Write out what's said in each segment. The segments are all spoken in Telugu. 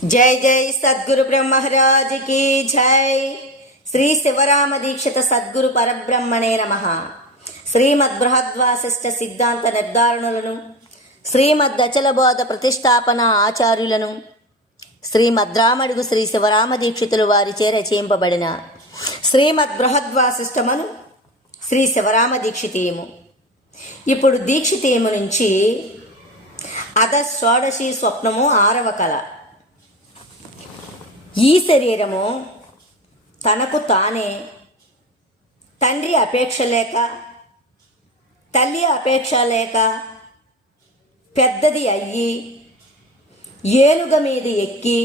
जय जय सद्गुरु ब्रह्म महाराज की जय। श्री शिवराम दीक्षित सद्गुरु परब्रह्मणे नमः। श्रीमद् बृहद्वासिष्ठ सिद्धांत निर्धारणुలను శ్రీమద్ అచల బోధ ప్రతిష్టాపన ఆచార్యులను శ్రీమద్రామడుగు శ్రీ శివరామ దీక్షితులు వారిచే రచయింపబడిన శ్రీమద్ బృహద్వాసిష్టమను శ్రీ శివరామ దీక్షితీయము. ఇప్పుడు దీక్షితీయము నుంచి అధ షోడశి స్వప్నము 6వ కళ. ఈ శరీరము తనకు తానే తండ్రి అపేక్ష లేక తల్లి అపేక్ష లేక పెద్దది అయ్యి ఏనుగ మీద ఎక్కి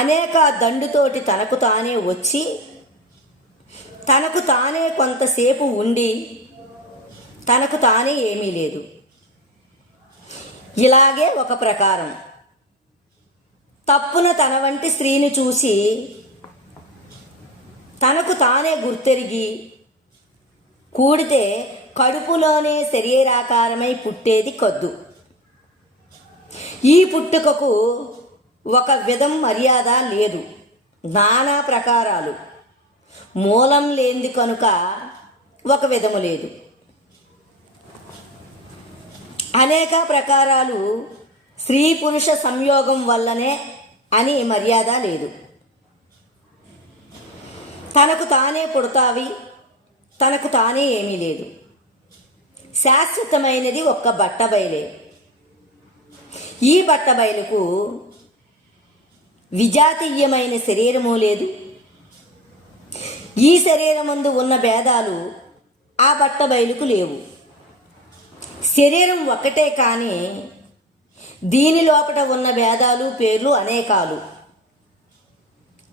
అనేక దండుతోటి తనకు తానే వచ్చి తనకు తానే కొంతసేపు ఉండి తనకు తానే ఏమీ లేదు. ఇలాగే ఒక ప్రకారం తప్పున తన వంటి స్త్రీని చూసి తనకు తానే గుర్తెరిగి కూడితే కడుపులోనే శరీరాకారమై పుట్టేది కద్దు. ఈ పుట్టుకకు ఒక విధం మర్యాద లేదు, నానా ప్రకారాలు. మూలం లేనిది కనుక ఒక విధము లేదు. అనేక ప్రకారాలు స్త్రీ పురుష సంయోగం వల్లనే అని మర్యాద లేదు. తనకు తానే పుడతావి, తనకు తానే ఏమీ లేదు. శాశ్వతమైనది ఒక్క బట్టబయలే. ఈ బట్టబయలుకు విజాతీయమైన శరీరము లేదు. ఈ శరీరమందు ఉన్న భేదాలు ఆ బట్టబయలుకు లేవు. శరీరం ఒక్కటే కానీ దీని లోపట ఉన్న భేదాలు పేర్లు అనేకాలు.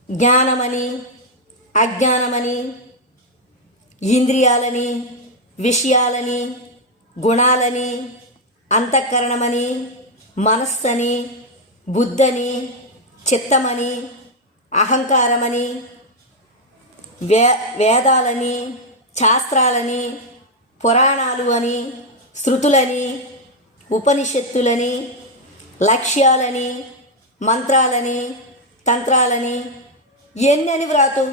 జ్ఞానమని, అజ్ఞానమని, ఇంద్రియాలని, విషయాలని, గుణాలని, అంతఃకరణమని, మనస్సని, బుద్ధని, చిత్తమని, అహంకారమని, వేదాలని, శాస్త్రాలని, పురాణాలు అని, శృతులని, ఉపనిషత్తులని, లక్ష్యాలని, మంత్రాలని, తంత్రాలని, ఎన్నని వ్రాతు.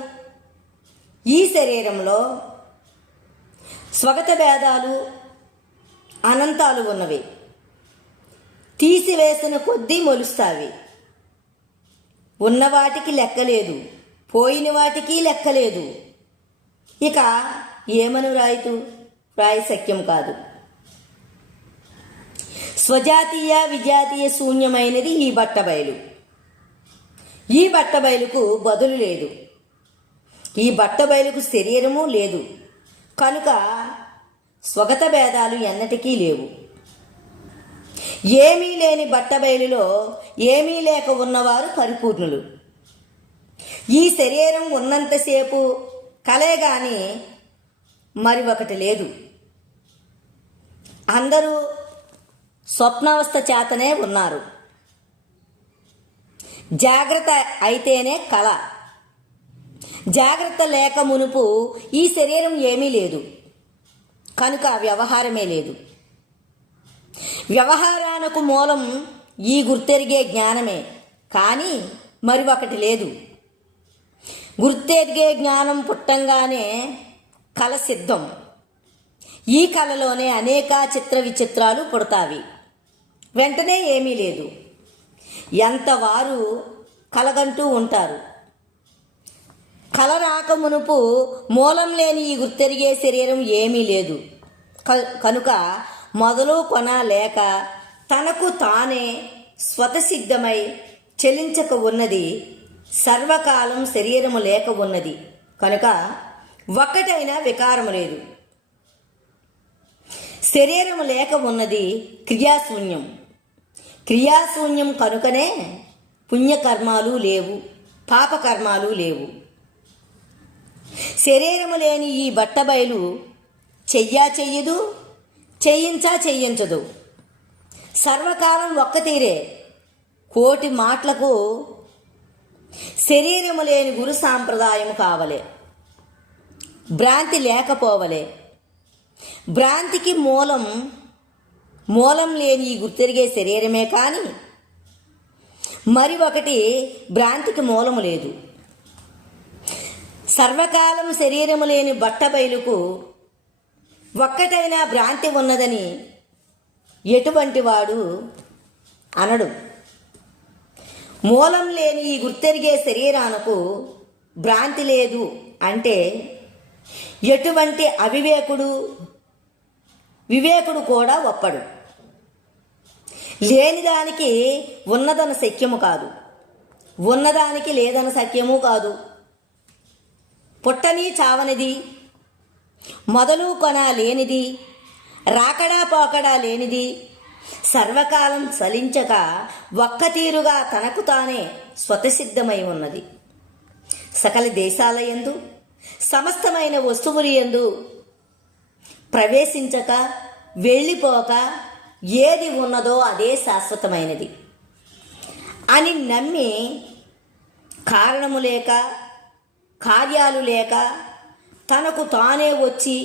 ఈ శరీరంలో స్వగత భేదాలు అనంతాలు ఉన్నవి. తీసివేసిన కొద్దీ మొలుస్తావి. ఉన్నవాటికి లెక్కలేదు, పోయిన వాటికి లెక్కలేదు. ఇక ఏమను రాయితు రాయశక్యం కాదు. స్వజాతీయ విజాతీయ శూన్యమైనది ఈ బట్టబయలు. ఈ బట్టబయలుకు బదులు లేదు. ఈ బట్టబయలుకు శరీరము లేదు కనుక స్వగత భేదాలు ఎన్నటికీ లేవు. ఏమీ లేని బట్టబయలులో ఏమీ లేక ఉన్నవారు పరిపూర్ణులు. ఈ శరీరం ఉన్నంతసేపు కలే గాని మరి ఒకటి లేదు. అందరూ స్వప్నావస్థ చేతనే ఉన్నారు. జాగ్రత్త అయితేనే కళ. జాగ్రత్త లేక మునుపు ఈ శరీరం ఏమీ లేదు కనుక వ్యవహారమే లేదు. వ్యవహారానికి మూలం ఈ గుర్తెరిగే జ్ఞానమే కానీ మరి ఒకటి లేదు. గుర్తెరిగే జ్ఞానం పుట్టంగానే కళ సిద్ధం. ఈ కళలోనే అనేక చిత్ర విచిత్రాలు పుడతావి. వెంటనే ఏమీ లేదు. ఎంతవారు కలగంటూ ఉంటారు. కల రాక మునుపు మూలం లేని ఈ గుర్తెరిగే శరీరం ఏమీ లేదు కనుక మొదలు కొన లేక తనకు తానే స్వతసిద్ధమై చెలించక ఉన్నది. సర్వకాలం శరీరము లేక ఉన్నది కనుక ఒక్కటైనా వికారము లేదు. శరీరము లేక ఉన్నది క్రియాశూన్యం. క్రియాశూన్యం కనుకనే పుణ్యకర్మాలు లేవు, పాపకర్మాలు లేవు. శరీరము లేని ఈ బట్టబయలు చెయ్యదు, చెయ్యించదు. సర్వకాలం ఒక్క తీరే. కోటి మాటలకు శరీరము లేని గురు సాంప్రదాయం కావలే. భ్రాంతి లేకపోవలే. భ్రాంతికి మూలం లేని ఈ గుర్తెరిగే శరీరమే కాని మరి ఒకటి భ్రాంతికి మూలము లేదు. సర్వకాలం శరీరము లేని బట్టబయలుకు ఒక్కటైనా భ్రాంతి ఉన్నదని ఎటువంటి వాడు అనడు. మూలం లేని ఈ గుర్తెరిగే శరీరానికి భ్రాంతి లేదు అంటే ఎటువంటి అవివేకుడు వివేకుడు కూడా ఒప్పడు. లేనిదానికి ఉన్నదన శక్యము కాదు, ఉన్నదానికి లేదన సత్యము కాదు. పుట్టని చావనిది, మొదలు కొన లేనిది, రాకడా పోకడా లేనిది, సర్వకాలం చలించక ఒక్కతీరుగా తనకు తానే స్వతసిద్ధమై ఉన్నది. సకల దేశాల యందు సమస్తమైన వస్తువులు యందు ప్రవేశించక వెళ్ళిపోక ఏది ఉన్నదో అదే శాశ్వతమైనది అని నమ్మి కారణము లేక కార్యాలు లేక తనకు తానే వచ్చి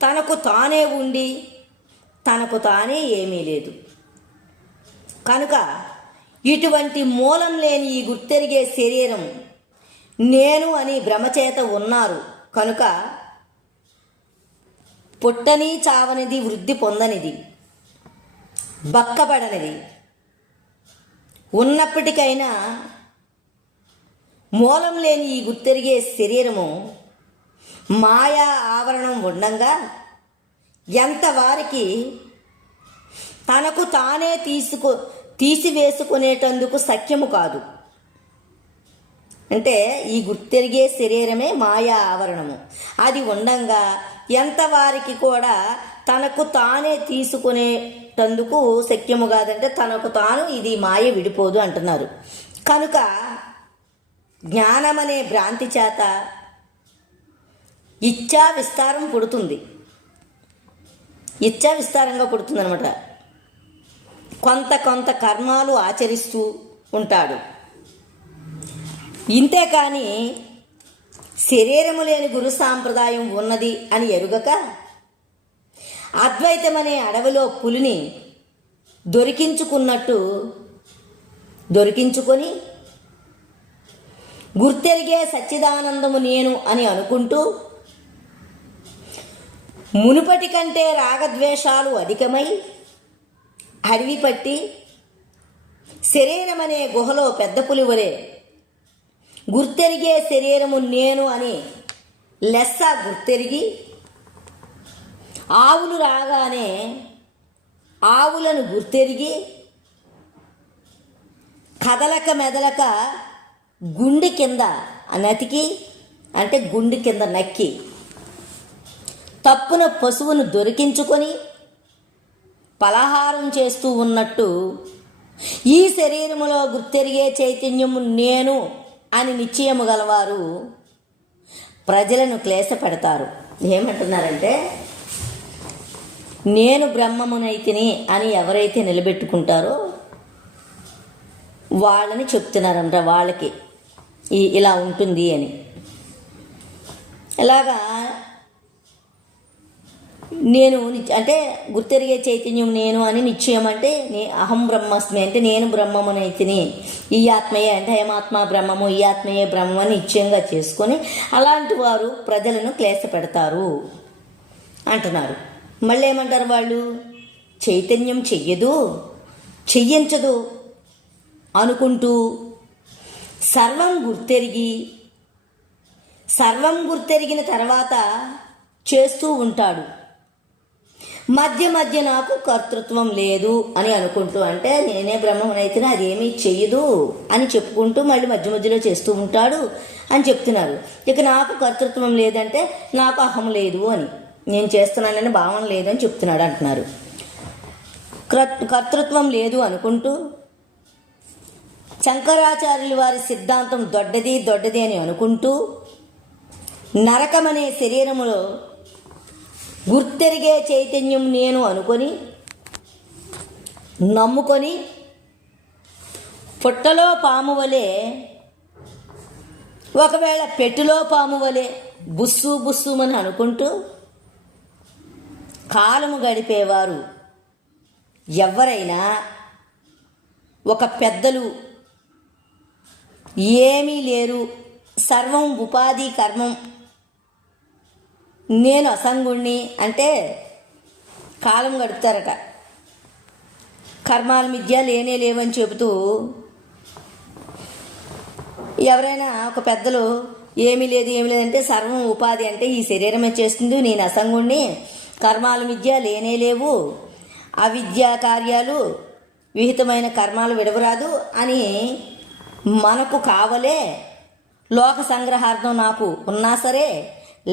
తనకు తానే ఉండి తనకు తానే ఏమీ లేదు కనుక ఇటువంటి మూలం లేని ఈ గుర్తెరిగే శరీరం నేను అని భ్రమచేత ఉన్నారు కనుక పుట్టని చావనిది, వృద్ధి పొందనిది, బక్కబడనిది ఉన్నప్పటికైనా మూలం లేని ఈ గుర్తెరిగే శరీరము మాయా ఆవరణం ఉండంగా ఎంతవారికి తనకు తానే తీసివేసుకునేటందుకు సఖ్యము కాదు. అంటే ఈ గుర్తెరిగే శరీరమే మాయా ఆవరణము. అది ఉండంగా ఎంతవారికి కూడా తనకు తానే తీసుకునేటందుకు శక్యము కాదంటే తనకు తాను ఇది మాయ విడిపోదు అంటున్నారు. కనుక జ్ఞానమనే భ్రాంతి చేత ఇచ్చా విస్తారం పుడుతుంది. ఇచ్చా విస్తారంగా పుడుతుంది అనమాట. కొంత కర్మాలు ఆచరిస్తూ ఉంటాడు. ఇంతేకాని శరీరము లేని గురు సాంప్రదాయం ఉన్నది అని ఎరుగక అద్వైతమనే అడవిలో పులిని దొరికించుకొని గుర్తెరిగే సచ్చిదానందము నేను అని అనుకుంటూ మునుపటి కంటే రాగద్వేషాలు అధికమై అడవి పట్టి శరీరమనే గుహలో పెద్ద పులి వలె గుర్తెరిగే శరీరము నేను అని లెస్స గుర్తెరిగి ఆవులు రాగానే ఆవులను గుర్తెరిగి కదలక మెదలక గుండె కింద నతికి అంటే గుండె కింద నక్కి తప్పున పశువును దొరికించుకొని పలహారం చేస్తూ ఉన్నట్టు ఈ శరీరములో గుర్తెరిగే చైతన్యము నేను అని నిశ్చయము గలవారు ప్రజలను క్లేశ పెడతారు. ఏమంటున్నారంటే నేను బ్రహ్మమునైతిని అని ఎవరైతే నిలబెట్టుకుంటారో వాళ్ళని చెప్తున్నారంట, వాళ్ళకి ఇలా ఉంటుంది అని. ఇలాగా నేను అంటే గుర్తెరిగే చైతన్యం నేను అని నిశ్చయం అంటే అహం బ్రహ్మస్మి అంటే నేను బ్రహ్మమునైతిని, ఈ ఆత్మయే అంటే అయమాత్మ బ్రహ్మము, ఈ ఆత్మయే బ్రహ్మము అని నిశ్చయంగా చేసుకొని అలాంటి వారు ప్రజలను క్లేశ పెడతారు అంటున్నారు. మళ్ళీ ఏమంటారు వాళ్ళు? చైతన్యం చెయ్యించదు అనుకుంటూ సర్వం గుర్తెరిగిన తర్వాత చేస్తూ ఉంటాడు. మధ్య నాకు కర్తృత్వం లేదు అని అనుకుంటూ, అంటే నేనే బ్రహ్మమునైతే అదేమీ చెయ్యదు అని చెప్పుకుంటూ మళ్ళీ మధ్యలో చేస్తూ ఉంటాడు అని చెప్తున్నారు. ఇక నాకు కర్తృత్వం లేదంటే నాకు అహం లేదు అని, నేను చేస్తున్నానని భావన లేదని చెప్తున్నాడు అంటున్నారు. కర్తృత్వం లేదు అనుకుంటూ శంకరాచార్యుల వారి సిద్ధాంతం దొడ్డది అని అనుకుంటూ నరకమనే శరీరములో గుర్తెరిగే చైతన్యం నేను అనుకొని నమ్ముకొని పుట్టలో పాము వలె, ఒకవేళ పెట్టులో పాము వలె బుస్సుమని అనుకుంటూ కాలము గడిపేవారు ఎవరైనా ఒక పెద్దలు ఏమీ లేరు, సర్వం ఉపాధి కర్మం, నేను అసంగుణ్ణి అంటే కాలం గడుపుతారట. కర్మాల మిథ్య లేనే లేవని చెబుతూ ఎవరైనా ఒక పెద్దలు ఏమీ లేదంటే సర్వం ఉపాధి అంటే ఈ శరీరమే చేస్తుంది, నేను అసంగుణ్ణి, కర్మాల మిథ్య లేనే లేవు, అవిద్యా కార్యాలు విహితమైన కర్మాలు విడవరాదు అని మనకు కావలే, లోక సంగ్రహార్థం నాకు ఉన్నా సరే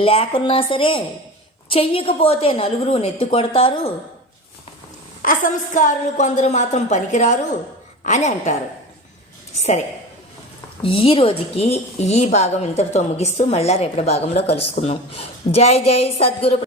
లేకున్నా సరే, చెయ్యకపోతే నలుగురు నెత్తి కొడతారు, అసంస్కారులు కొందరు మాత్రం పనికిరారు అని అంటారు. సరే, ఈ రోజుకి ఈ భాగం ఇంతటితో ముగిస్తూ మళ్ళా రేపటి భాగంలో కలుసుకుందాం. జై జై సద్గురు.